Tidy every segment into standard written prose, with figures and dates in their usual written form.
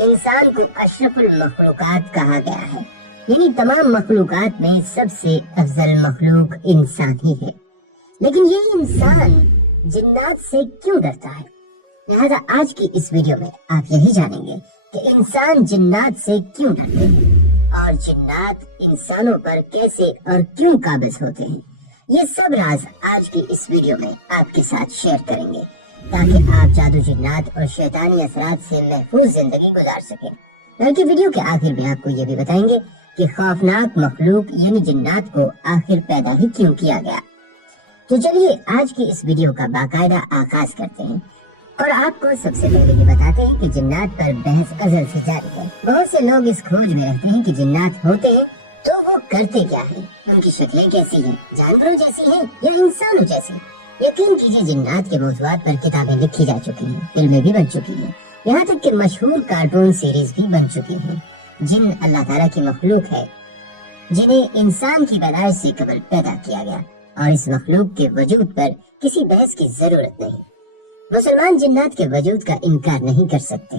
انسان کو اشرف المخلوقات کہا گیا ہے، یعنی تمام مخلوقات میں سب سے افضل مخلوق انسان ہی ہے۔ لیکن یہ انسان جنات سے کیوں ڈرتا ہے؟ لہذا آج کی اس ویڈیو میں آپ یہی جانیں گے کہ انسان جنات سے کیوں ڈرتے ہیں اور جنات انسانوں پر کیسے اور کیوں قابض ہوتے ہیں۔ یہ سب راز آج کی اس ویڈیو میں آپ کے ساتھ شیئر کریں گے تاکہ آپ جادو جنات اور شیطانی اثرات سے محفوظ زندگی گزار سکیں۔ بلکہ ویڈیو کے آخر میں آپ کو یہ بھی بتائیں گے کہ خوفناک مخلوق یعنی جنات کو آخر پیدا ہی کیوں کیا گیا۔ تو چلیے آج کی اس ویڈیو کا باقاعدہ آغاز کرتے ہیں اور آپ کو سب سے پہلے یہ بتاتے ہیں کہ جنات پر بحث ازل سے جاری ہے۔ بہت سے لوگ اس کھوج میں رہتے ہیں کہ جنات ہوتے ہیں تو وہ کرتے کیا ہیں، ان کی شکلیں کیسی ہیں، جانوروں جیسی ہیں یا انسانوں جیسی۔ یقین کیجیے جنات کے موضوعات پر کتابیں لکھی جا چکی ہیں، فلمیں بھی بن چکی ہیں، یہاں تک کہ مشہور کارٹون سیریز بھی بن چکی ہیں۔ جن اللہ تعالیٰ کی مخلوق ہے جنہیں انسان کی پیدائش سے قبل پیدا کیا گیا، اور اس مخلوق کے وجود پر کسی بحث کی ضرورت نہیں۔ مسلمان جنات کے وجود کا انکار نہیں کر سکتے،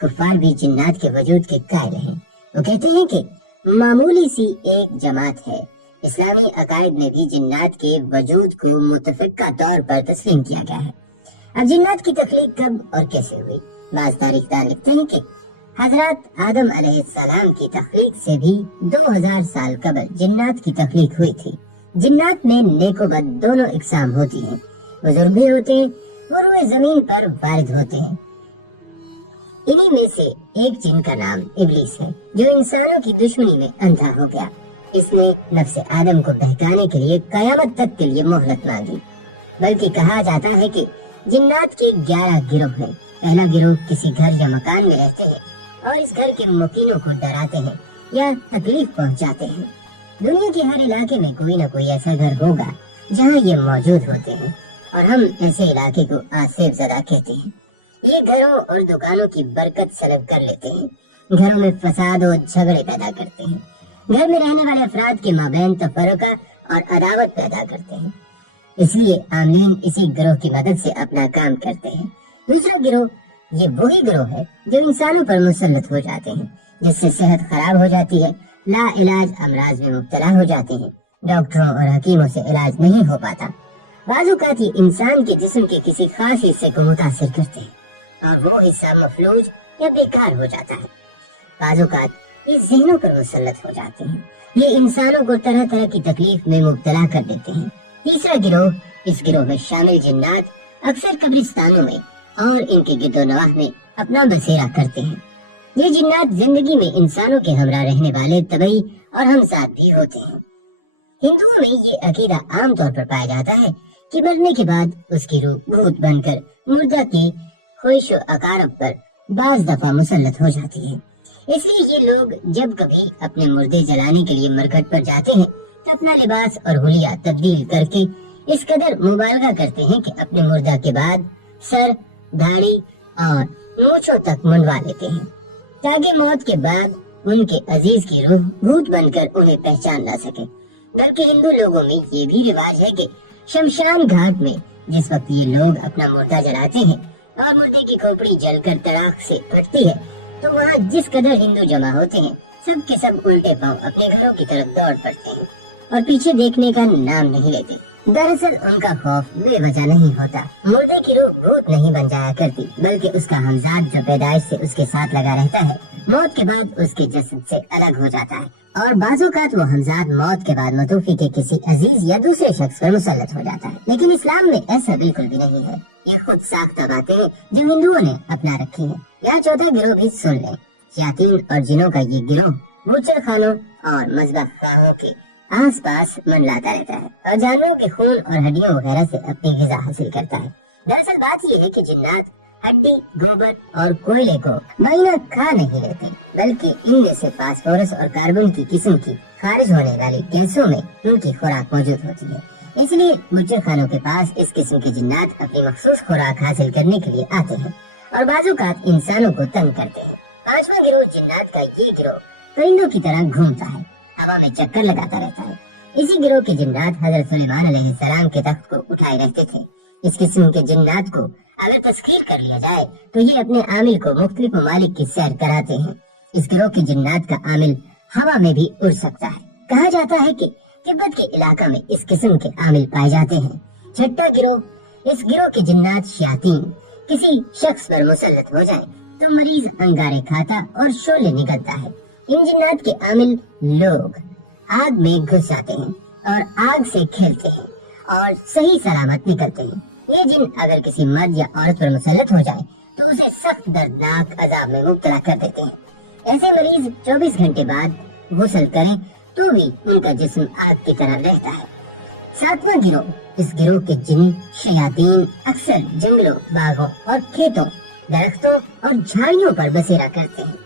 کفار بھی جنات کے وجود کے قائل ہیں۔ وہ کہتے ہیں کہ معمولی سی ایک جماعت ہے۔ اسلامی عقائد میں بھی جنات کے وجود کو متفقہ طور پر تسلیم کیا گیا ہے۔ اب جنات کی تخلیق کب اور کیسے ہوئی؟ بعض تاریخ دان لکھتے ہیں کہ حضرت آدم علیہ السلام کی تخلیق سے بھی 2000 سال قبل جنات کی تخلیق ہوئی تھی۔ جنات میں نیک و بد دونوں اقسام ہوتی ہیں، بزرگ بھی ہوتے ہیں، وہ روئے زمین پر وارد ہوتے ہیں۔ انہی میں سے ایک جن کا نام ابلیس ہے، جو انسانوں کی دشمنی میں اندھا ہو گیا۔ اس نے نفس آدم کو بہکانے کے لیے قیامت تک کے لیے مہلت مانگی۔ بلکہ کہا جاتا ہے کہ جنات کے 11 گروہ ہیں۔ پہلا گروہ کسی گھر یا مکان میں رہتے ہیں اور اس گھر کے مقیموں کو ڈراتے ہیں یا تکلیف پہنچاتے ہیں۔ دنیا کے ہر علاقے میں کوئی نہ کوئی ایسا گھر ہوگا جہاں یہ موجود ہوتے ہیں، اور ہم ایسے علاقے کو آصف زدہ کہتے ہیں۔ یہ گھروں اور دکانوں کی برکت سلب کر لیتے ہیں، گھروں میں فساد اور جھگڑے پیدا کرتے ہیں، گھر میں رہنے والے افراد کے مابین تفرقہ اور عداوت پیدا کرتے ہیں۔ اس لیے عاملین اسی گروہ کی مدد سے اپنا کام کرتے ہیں۔ دوسرا گروہ یہ وہی گروہ ہے جو انسانوں پر مسلط ہو جاتے ہیں، جس سے صحت خراب ہو جاتی ہے، لا علاج امراض میں مبتلا ہو جاتے ہیں، ڈاکٹروں اور حکیموں سے علاج نہیں ہو پاتا۔ بعض اوقات یہ انسان کے جسم کے کسی خاص حصے کو متاثر کرتے ہیں اور وہ حصہ مفلوج یا بیکار ہو جاتا ہے۔ بعض اوقات یہ ذہنوں پر مسلط ہو جاتے ہیں، یہ انسانوں کو طرح طرح کی تکلیف میں مبتلا کر دیتے ہیں۔ تیسرا گروہ، اس گروہ میں شامل جنات اکثر قبرستانوں میں اور ان کے گرد و نواح میں اپنا بسیرا کرتے ہیں۔ یہ جنات زندگی میں انسانوں کے ہمراہ رہنے والے طبعی اور ہمسات بھی ہوتے ہیں۔ ہندوؤں میں یہ عقیدہ عام طور پر پایا جاتا ہے کہ مرنے کے بعد اس کی روح بھوت بن کر مردہ کی خواہش و اقارب پر بعض دفعہ مسلط ہو جاتی ہے۔ اس لیے یہ لوگ جب کبھی اپنے مردے جلانے کے لیے مرکٹ پر جاتے ہیں تو اپنا لباس اور حلیہ تبدیل کر کے اس قدر مبالغہ کرتے ہیں کہ اپنے مردہ کے بعد سر، داڑھی اور مونچھوں تک منڈوا لیتے ہیں، تاکہ موت کے بعد ان کے عزیز کی روح بھوت بن کر انہیں پہچان نہ سکے۔ بلکہ ہندو لوگوں میں یہ بھی رواج ہے کہ شمشان گھاٹ میں جس وقت یہ لوگ اپنا مردہ جلاتے ہیں اور مردے کی کھوپڑی جل کر تڑاک سے پھٹتی ہے، تو وہاں جس قدر ہندو جمع ہوتے ہیں سب کے سب الٹے پاؤں اپنے گھروں کی طرف دوڑ پڑتے ہیں اور پیچھے دیکھنے کا نام نہیں لیتے۔ دراصل ان کا خوف بے وجہ نہیں ہوتا، مردے کی روح بھوت نہیں بن جایا کرتی، بلکہ اس کا ہمزاد جو پیدائش سے اس کے ساتھ لگا رہتا ہے موت کے بعد اس کے جسد سے الگ ہو جاتا ہے، اور بعض اوقات وہ ہمزاد موت کے بعد متوفی کے کسی عزیز یا دوسرے شخص پر مسلط ہو جاتا ہے۔ لیکن اسلام میں ایسا بالکل بھی نہیں ہے، یہ خود ساختہ باتیں ہیں جو ہندوؤں نے اپنا رکھی ہیں۔ یا چوتھا گروہ بھی سن لیں، شیاطین اور جنوں کا یہ گروہ بوچر خانوں اور مذبح خانوں کے آس پاس منڈلاتا رہتا ہے اور جانوروں کے خون اور ہڈیوں وغیرہ سے اپنی غذا حاصل کرتا ہے۔ دراصل بات یہ ہے کہ جنات ہڈی، گوبر اور کوئلے کو معینہ کھا نہیں لیتے، بلکہ ان میں سے فاسفورس اور کاربن کی قسم کی خارج ہونے والی گیسوں میں ان کی خوراک موجود ہوتی ہے۔ اس لیے بچر خانوں کے پاس اس قسم کے جنات اپنی مخصوص خوراک حاصل کرنے کے لیے آتے ہیں اور بعض اوقات انسانوں کو تنگ کرتے ہیں۔ پانچواں گروہ جنات کا یہ گروہ پرندوں کی طرح گھومتا ہے، ہوا میں چکر لگاتا رہتا ہے۔ اسی گروہ کے جنات حضرت سلیمان علیہ السلام کے تخت کو اٹھائے رہتے تھے۔ اس قسم کے جنات کو اگر تسخیر کر لیا جائے تو یہ اپنے عامل کو مختلف ممالک کی سیر کراتے ہیں۔ اس گروہ کے جنات کا عامل ہوا میں بھی اڑ سکتا ہے۔ کہا جاتا ہے کہ تبت کے علاقہ میں اس قسم کے عامل پائے جاتے ہیں۔ چھٹا گروہ، اس گروہ کے جنات شیاطین کسی شخص پر مسلط ہو جائے تو مریض انگارے کھاتا اور شعلے نکلتا ہے۔ ان جنات کے عامل لوگ آگ میں گھس جاتے ہیں اور آگ سے کھیلتے ہیں اور صحیح سلامت نکلتے ہیں۔ یہ جن اگر کسی مرد یا عورت پر مسلط ہو جائے تو اسے سخت دردناک عذاب میں مبتلا کر دیتے ہیں۔ ایسے مریض 24 گھنٹے بعد غسل کریں تو بھی ان کا جسم آگ کی طرح رہتا ہے۔ ساتواں گروہ، اس گروہ کے جن شیاطین اکثر جنگلوں، باغوں اور کھیتوں، درختوں اور جھاڑیوں پر بسیرا کرتے ہیں۔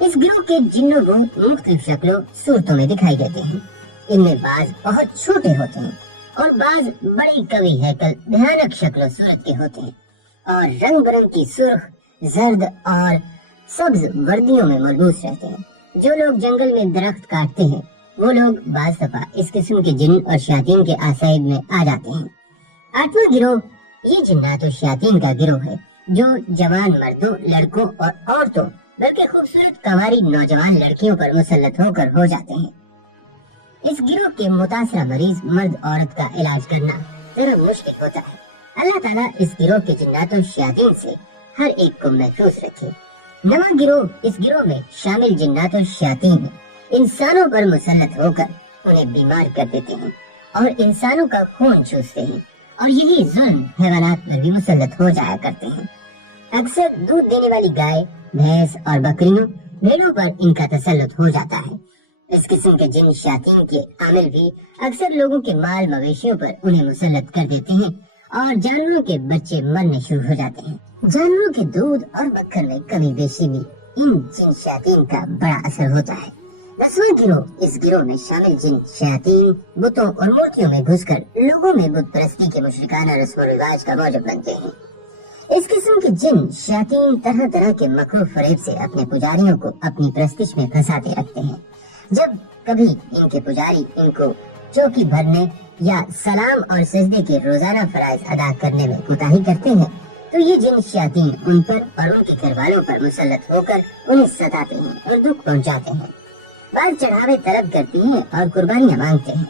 اس گروہ کے جنوں کو مختلف شکلوں صورتوں میں دکھائی دیتے ہیں۔ ان میں بعض بہت چھوٹے ہوتے ہیں اور بعض بڑی قوی ہیکل بھیانک شکل و صورت کے ہوتے ہیں اور رنگ برنگ کی سرخ، زرد اور سبز وردیوں میں ملبوس رہتے ہیں۔ جو لوگ جنگل میں درخت کاٹتے ہیں وہ لوگ بعض دفعہ اس قسم کے جن اور شیاطین کے آسائب میں آ جاتے ہیں۔ آٹھواں گروہ، یہ جنات اور شیاطین کا گروہ ہے جو جوان مردوں، لڑکوں اور عورتوں بلکہ خوبصورت کنواری نوجوان لڑکیوں پر مسلط ہو کر ہو جاتے ہیں۔ اس گروہ کے متاثرہ مریض مرد عورت کا علاج کرنا ذرا مشکل ہوتا ہے۔ اللہ تعالیٰ اس گروہ کے جنات اور شیاطین سے ہر ایک کو محفوظ رکھے۔ نواں گروہ، اس گروہ میں شامل جنات اور شیاطین انسانوں پر مسلط ہو کر انہیں بیمار کر دیتے ہیں اور انسانوں کا خون چوستے ہیں اور یہی ظلم حیوانات پر بھی مسلط ہو جایا کرتے ہیں۔ اکثر دودھ دینے والی گائے، بھینس اور بکریوں، بھیڑوں پر ان کا تسلط ہو جاتا ہے۔ اس قسم کے جن شیاطین کے عامل بھی اکثر لوگوں کے مال مویشیوں پر انہیں مسلط کر دیتے ہیں اور جانوروں کے بچے مرنے شروع ہو جاتے ہیں۔ جانوروں کے دودھ اور مکھن میں کمی بیشی میں ان جن شیاطین کا بڑا اثر ہوتا ہے۔ 10واں گروہ، اس گروہ میں شامل جن شیاطین بتوں اور مورتیوں میں گھس کر لوگوں میں بت پرستی کے مشرکانہ رسم و رواج کا موجب بنتے ہیں۔ اس قسم کے جن شیاطین طرح طرح کے مکر و فریب سے اپنے پجاریوں کو اپنی پرستش میں پھنساتے رکھتے ہیں۔ جب کبھی ان کے پجاری ان کو چوکی بھرنے یا سلام اور سجدے کے روزانہ فرائض ادا کرنے میں کوتاہی کرتے ہیں تو یہ جن شیاطین ان پر اور ان کے گھر والوں پر مسلط ہو کر انہیں ستاتے ہیں اور دکھ پہنچاتے ہیں۔ بعض چڑھاوے طلب کرتی ہیں اور قربانیاں مانگتے ہیں۔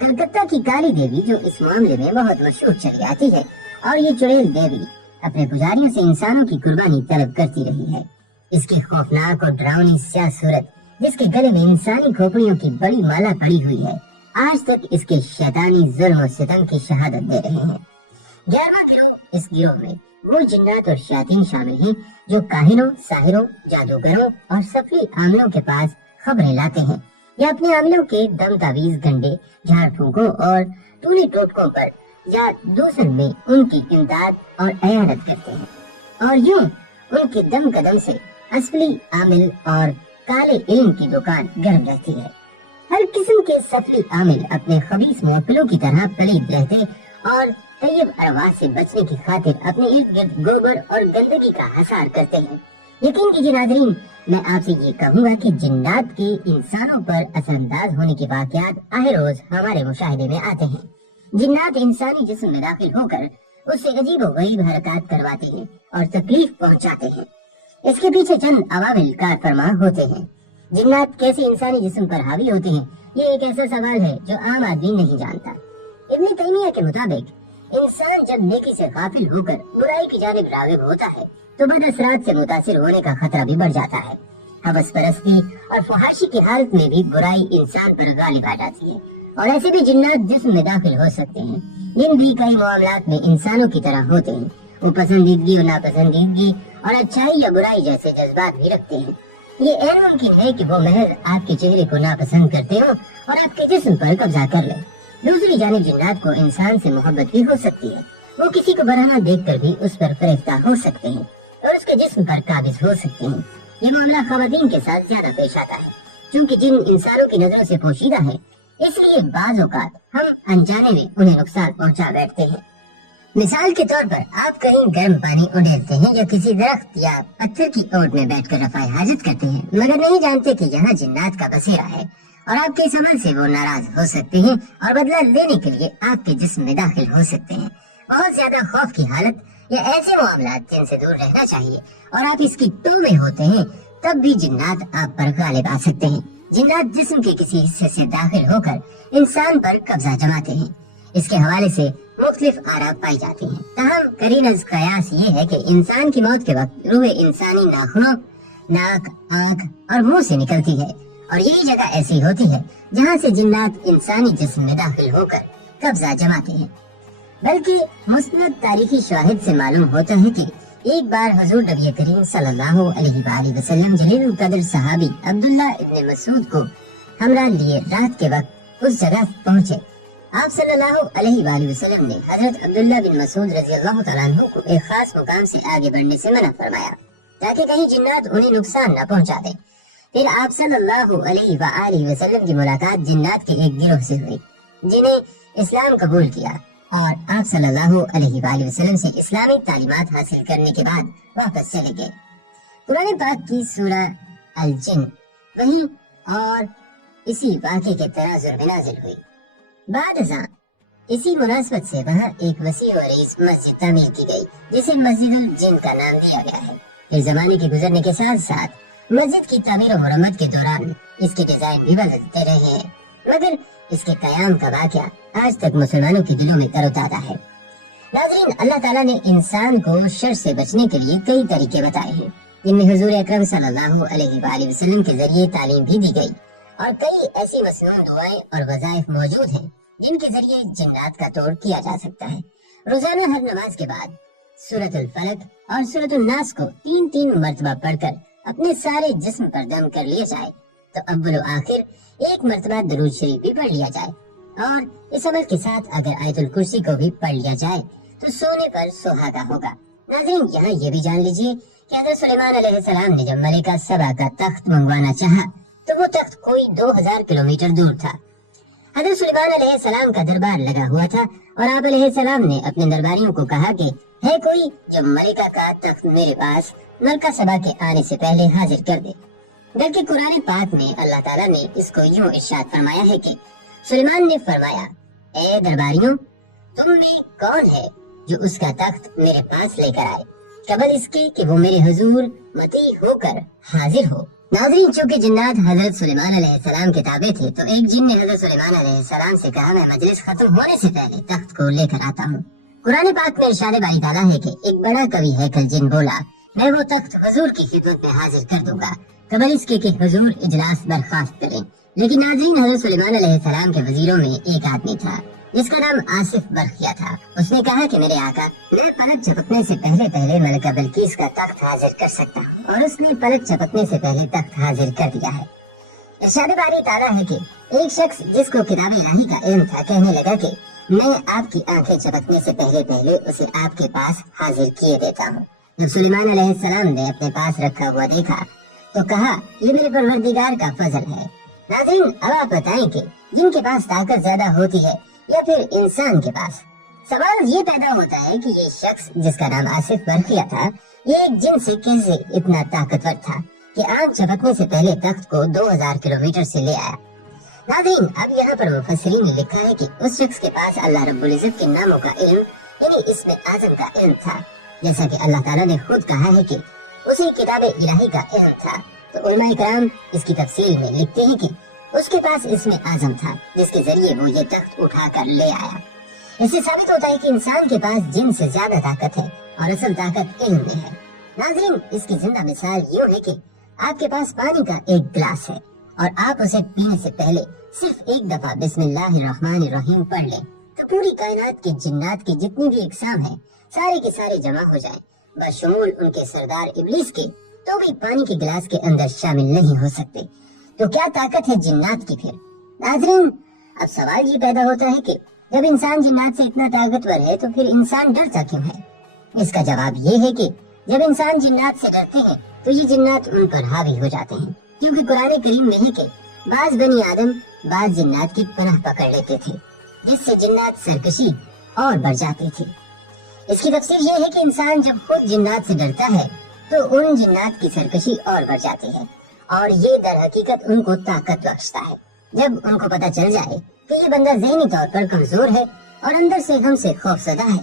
کلکتہ کی کالی دیوی جو اس معاملے میں بہت مشہور چلی آتی ہے اور یہ چڑیل دیوی اپنے پجاریوں سے انسانوں کی قربانی طلب کرتی رہی ہے۔ اس کی خوفناک اور ڈراؤنی سیاہ صورت جس کے گلے میں انسانی کھوپڑیوں کی بڑی مالا پڑی ہوئی ہے آج تک اس کے شیطانی ظلم و ستم کی شہادت دے رہے ہیں۔ 11واں گروہ، اس گروہ میں وہ جنات اور شیاطین شامل ہیں جو کاہنوں، ساحروں، جادوگروں اور سفلی عاملوں کے پاس خبریں لاتے ہیں یا اپنے عاملوں کے دم تعویذ، گنڈے، جھاڑ پھونکوں اور ٹولی ٹوٹکوں پر یا دوسر میں ان کی امداد اور عیادت کرتے ہیں اور یوں ان کے دم قدم سے اصلی عامل اور کالے علم کی دکان گرم رہتی ہے۔ ہر قسم کے سفلی عامل اپنے خبیث موکلوں کی طرح پلید رہتے اور طیب ارواح سے بچنے کی خاطر اپنے ارد گرد گوبر اور گندگی کا حصار کرتے ہیں۔ یقین کیجیے ناظرین، میں آپ سے یہ کہوں گا کہ جنات کے انسانوں پر اثر انداز ہونے کے واقعات آئے روز ہمارے مشاہدے میں آتے ہیں۔ جنات انسانی جسم میں داخل ہو کر اس سے عجیب و غریب حرکات کرواتے ہیں اور تکلیف پہنچاتے ہیں۔ اس کے پیچھے چند عوامل کار فرما ہوتے ہیں۔ جنات کیسے انسانی جسم پر حاوی ہوتے ہیں، یہ ایک ایسا سوال ہے جو عام آدمی نہیں جانتا۔ ابن تیمیہ کے مطابق انسان جب نیکی سے غافل ہو کر برائی کی جانب راغب ہوتا ہے تو بد اثرات سے متاثر ہونے کا خطرہ بھی بڑھ جاتا ہے۔ حوث پرستی اور فحاشی کی حالت میں بھی برائی انسان پر غالب آ جاتی ہے اور ایسے بھی جنات جسم میں داخل ہو سکتے ہیں جن بھی کئی معاملات میں انسانوں کی طرح ہوتے ہیں۔ وہ پسندیدگی اور ناپسندیدگی اور اچھائی یا برائی جیسے جذبات بھی رکھتے ہیں۔ یہ غیر ممکن ہے کہ وہ محض آپ کے چہرے کو ناپسند کرتے ہوں اور آپ کے جسم پر قبضہ کر لیں۔ دوسری جانب جنات کو انسان سے محبت بھی ہو سکتی ہے، وہ کسی کو برہنہ دیکھ کر بھی اس پر فریفتہ ہو سکتے ہیں اور اس کے جسم پر قابض ہو سکتے ہیں۔ یہ معاملہ خواتین کے ساتھ زیادہ پیش آتا ہے چونکہ جن انسانوں کی نظروں سے پوشیدہ ہے، اس لیے بعض اوقات ہم انجانے میں انہیں نقصان پہنچا بیٹھتے ہیں۔ مثال کے طور پر آپ کہیں گرم پانی اڈیلتے ہیں یا کسی درخت یا پتھر کی اوٹ میں بیٹھ کر رفع حاجت کرتے ہیں مگر نہیں جانتے کہ یہاں جنات کا بسیرا ہے اور آپ کے اس عمل سے وہ ناراض ہو سکتے ہیں اور بدلہ لینے کے لیے آپ کے جسم میں داخل ہو سکتے ہیں۔ بہت زیادہ خوف کی حالت یا ایسے معاملات جن سے دور رہنا چاہیے اور آپ اس کی ٹو میں ہوتے ہیں، تب بھی جنات آپ پر غالب آ سکتے ہیں۔ جنات جسم کے کسی حصے سے داخل ہو کر انسان پر قبضہ جماتے ہیں۔ اس کے حوالے سے مختلف آراء پائی جاتی ہیں، تاہم قرین از قیاس یہ ہے کہ انسان کی موت کے وقت روح انسانی ناخنوں، ناک، آنکھ اور منہ سے نکلتی ہے، اور یہی جگہ ایسی ہوتی ہے جہاں سے جنات انسانی جسم میں داخل ہو کر قبضہ جماتے ہیں۔ بلکہ مستند تاریخی شواہد سے معلوم ہوتا ہے کہ ایک بار حضور نبی کریم صلی اللہ علیہ وآلہ وسلم جلیل القدر صحابی عبداللہ ابن مسعود کو ہمراہ لیے رات کے وقت اس جگہ پہنچے۔ آپ صلی اللہ علیہ وآلہ وسلم نے حضرت عبداللہ بن مسعود رضی اللہ تعالیٰ عنہ کو ایک خاص مقام سے آگے بڑھنے سے منع فرمایا تاکہ کہیں جنات انہیں نقصان نہ پہنچا دیں۔ پھر آپ صلی اللہ علیہ وآلہ وسلم کی ملاقات جنات کے ایک گروہ سے ہوئی جنہیں اسلام قبول کیا، اور آپ صلی اللہ علیہ وآلہ وسلم سے اسلامی تعلیمات حاصل کرنے کے بعد واپس چلے گئے۔ قرآن پاک کی سورہ الجن وہیں اور اسی واقعے کے تناظر میں نازل ہوئی۔ بعد ازاں اسی مناسبت سے وہاں ایک وسیع و عریض مسجد تعمیر کی گئی جسے مسجد الجن کا نام دیا گیا ہے۔ اس زمانے کے گزرنے کے ساتھ ساتھ مسجد کی تعمیر و مرمت کے دوران اس کے ڈیزائن بھی بدلتے رہے ہیں، مگر اس کے قیام کا واقعہ آج تک مسلمانوں کے دلوں میں تر و تازہ ہے۔ ناظرین، اللہ تعالیٰ نے انسان کو شر سے بچنے کے لیے کئی طریقے بتائے ہیں، جن میں حضور اکرم صلی اللہ علیہ وآلہ وسلم کے ذریعے تعلیم بھی دی گئی، اور کئی ایسی مصنون دعائیں اور وظائف موجود ہیں جن کے ذریعے جنات کا توڑ کیا جا سکتا ہے۔ روزانہ ہر نماز کے بعد سورۃ الفلق اور سورۃ الناس کو 3 مرتبہ پڑھ کر اپنے سارے جسم پر دم کر لیا جائے تو اول و آخر 1 مرتبہ درود شریف بھی پڑھ لیا جائے، اور اس عمل کے ساتھ اگر آیت الکرسی کو بھی پڑھ لیا جائے تو سونے پر سہاگا ہوگا۔ ناظرین، یہاں یہ بھی جان لیجئے کہ حضرت سلیمان علیہ السلام نے جب ملکہ سبا کا تخت منگوانا چاہا تو وہ تخت کوئی 2000 کلومیٹر دور تھا۔ حضرت سلیمان علیہ السلام کا دربار لگا ہوا تھا، اور آپ علیہ السلام نے اپنے درباریوں کو کہا کہ ہے کوئی جو ملکہ کا تخت میرے پاس ملکہ سبا کے آنے سے پہلے حاضر کر دے۔ بلکہ قرآن پاک میں اللہ تعالیٰ نے اس کو یوں ارشاد فرمایا ہے کہ سلیمان نے فرمایا، اے درباریوں، تم میں کون ہے جو اس کا تخت میرے پاس لے کر آئے قبل اس کے کہ وہ میرے حضور مطیع ہو کر حاضر ہو۔ ناظرین، چونکہ جنات حضرت سلیمان علیہ السلام کے تابع تھے تو ایک جن نے حضرت سلیمان علیہ السلام سے کہا، میں مجلس ختم ہونے سے پہلے تخت کو لے کر آتا ہوں۔ قرآن پاک میں ارشاد باری تعالیٰ ہے کہ ایک بڑا قوی ہیکل جن بولا، میں وہ تخت حضور کی خدمت میں حاضر کر دوں گا قبل اس کے کہ حضور اجلاس برخاست کریں۔ لیکن ناظرین، حضرت سلیمان علیہ السلام کے وزیروں میں ایک آدمی تھا جس کا نام آصف برخیہ تھا۔ اس نے کہا کہ میرے آقا، میں پلک جھپکنے سے پہلے ملکہ بلقیس کا تخت حاضر کر سکتا ہوں، اور اس نے پلک جھپکنے سے پہلے تخت حاضر کر دیا ہے۔ ارشاد باری تعالیٰ ہے کہ ایک شخص جس کو کتاب الہی کا علم تھا کہنے لگا کہ میں آپ کی آنکھیں جھپکنے سے پہلے اسے آپ کے پاس حاضر کیے دیتا ہوں۔ جب سلیمان علیہ السلام نے اپنے پاس رکھا ہوا دیکھا تو کہا، یہ میرے پروردگار کا فضل ہے۔ ناظرین، اب آپ بتائیں کہ جن کے پاس طاقت زیادہ ہوتی ہے یا پھر انسان کے پاس؟ سوال یہ پیدا ہوتا ہے کہ یہ شخص جس کا نام آصف برخیہ تھا، یہ ایک جن سے کیسے اتنا طاقتور تھا کہ آنکھ جھپکنے سے پہلے تخت کو 2000 کلومیٹر سے لے آیا؟ ناظرین، اب یہاں پر مفسرین نے لکھا ہے کہ اس شخص کے پاس اللہ رب العزت کے ناموں کا علم یعنی اسم اعظم کا علم تھا، جیسا کہ اللہ تعالیٰ نے خود کہا ہے کہ اسی کتاب الہی کا علم تھا۔ تو علماء کرام اس کی تفصیل میں لکھتے ہیں کہ اس کے پاس اسم اعظم تھا جس کے ذریعے وہ یہ تخت اٹھا کر لے آیا۔ اس سے ثابت ہوتا ہے کہ انسان کے پاس جن سے زیادہ طاقت ہے اور اصل طاقت علم میں ہے۔ ناظرین، اس کی زندہ مثال یوں ہے کہ آپ کے پاس پانی کا ایک گلاس ہے اور آپ اسے پینے سے پہلے صرف ایک دفعہ بسم اللہ الرحمن الرحیم پڑھ لیں تو پوری کائنات کے جنات کے جتنی بھی اقسام ہیں سارے کے سارے جمع ہو جائیں، بشمول ان کے سردار ابلیس کے، تو بھی پانی کے گلاس کے اندر شامل نہیں ہو سکتے۔ تو کیا طاقت ہے جنات کی پھر؟ ناظرین، اب سوال یہ پیدا ہوتا ہے کہ جب انسان جنات سے اتنا طاقتور ہے تو پھر انسان ڈرتا کیوں ہے؟ اس کا جواب یہ ہے کہ جب انسان جنات سے ڈرتے ہیں تو یہ جنات ان پر حاوی ہو جاتے ہیں، کیونکہ قرآن کریم میں ہے کہ بعض بنی آدم بعض جنات کی پناہ پکڑ لیتے تھے، جس سے جنات سرکشی اور بڑھ جاتی تھی۔ اس کی تفسیر یہ ہے کہ انسان جب خود جنات سے ڈرتا ہے تو ان جنات کی سرکشی اور بڑھ جاتی ہے، اور یہ در حقیقت ان کو طاقت بخشتا ہے۔ جب ان کو پتہ چل جائے کہ یہ بندہ ذہنی طور پر کمزور ہے اور اندر سے ہم سے خوف زدہ ہے